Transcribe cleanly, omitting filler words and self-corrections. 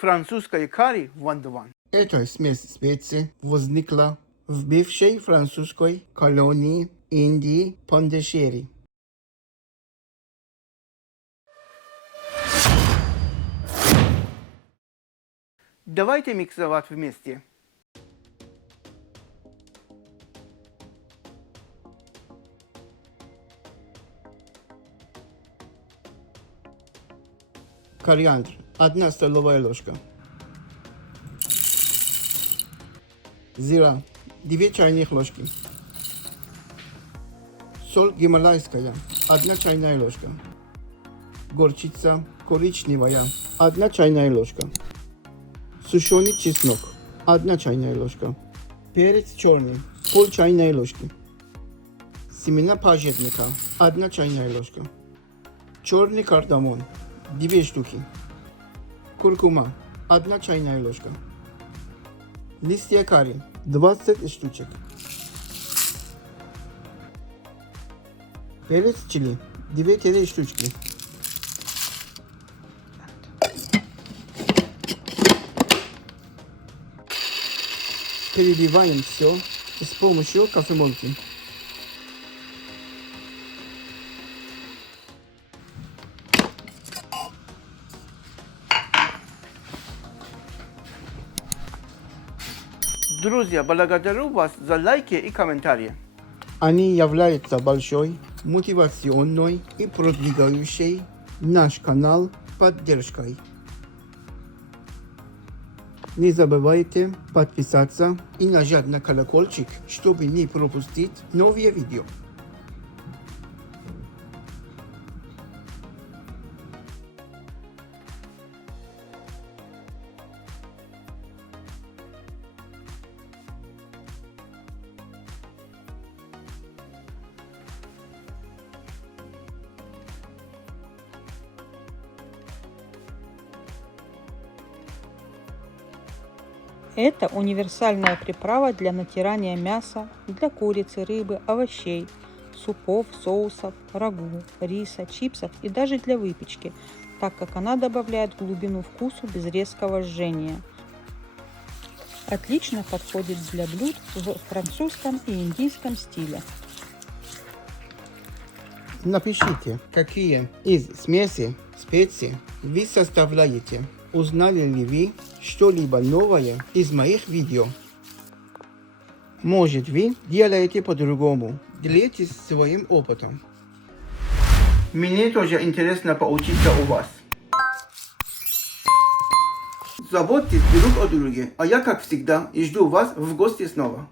Французское карри one to one. Эта смесь специй возникла в бывшей французской колонии Индии Пондичери. Давайте миксовать вместе. Кориандр 1 столовая ложка. Зира 2 чайных ложки. Соль гималайская 1 чайная ложка. Горчица коричневая 1 чайная ложка. Сушеный чеснок 1 чайная ложка. Перец черный пол чайной ложки. Семена пажитника 1 чайная ложка. Черный кардамон 2 штуки. Куркума 1 чайная ложка. Листья карри 20 штучек. Перец чили 2 штучки. Перебиваем все с помощью кофемолки. Друзья, благодарю вас за лайки и комментарии. Они являются большой мотивационной и продвигающей наш канал поддержкой. Не забывайте подписаться и нажать на колокольчик, чтобы не пропустить новые видео. Это универсальная приправа для натирания мяса, для курицы, рыбы, овощей, супов, соусов, рагу, риса, чипсов и даже для выпечки, так как она добавляет глубину вкусу без резкого жжения. Отлично подходит для блюд в французском и индийском стиле. Напишите, какие из смеси специй вы составляете. Узнали ли вы что-либо новое из моих видео? Может, вы делаете по-другому? Делитесь своим опытом. Мне тоже интересно поучиться у вас. Заботьтесь друг о друге, а я, как всегда, жду вас в гости снова.